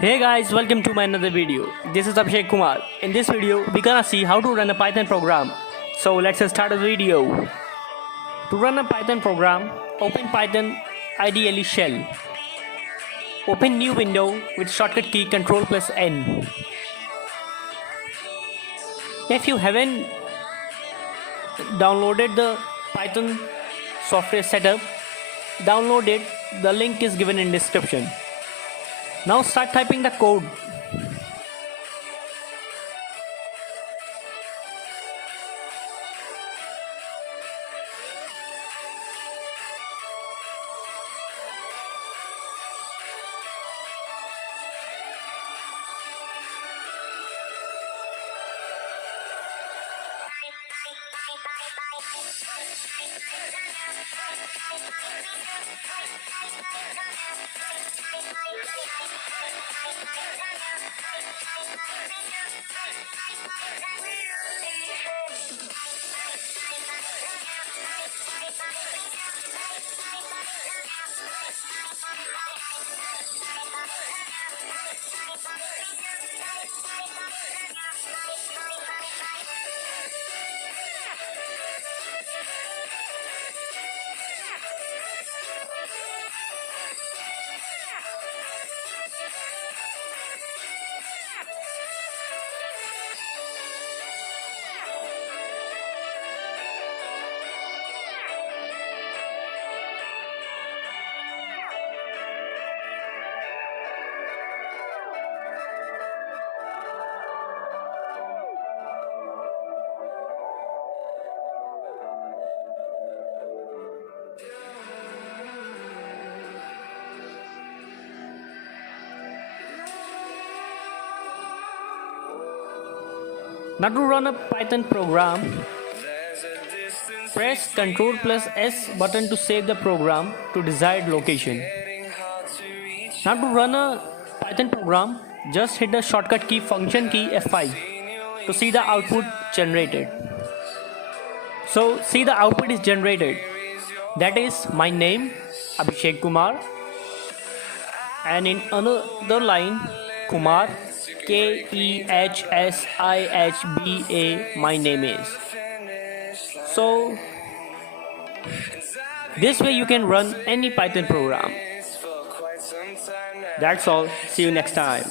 Hey guys, welcome to my another video. This is Abhishek Kumar. In this video, we're gonna see how to run a Python program. So let's start the video. To run a Python program, open Python, ideally shell. Open new window with shortcut key Ctrl plus N. If you haven't downloaded the Python software setup, download it. The link is given in description. Now start typing the code. Now to run a Python program, press Ctrl plus S button to save the program to desired location. Now to run a Python program, just hit the shortcut key function key F5 to see the output generated. So see the output is generated. That is my name, Abhishek Kumar, and in another line, Kumar, KEHSIHBA, my name is. So this way you can run any Python program. That's all. See you next time.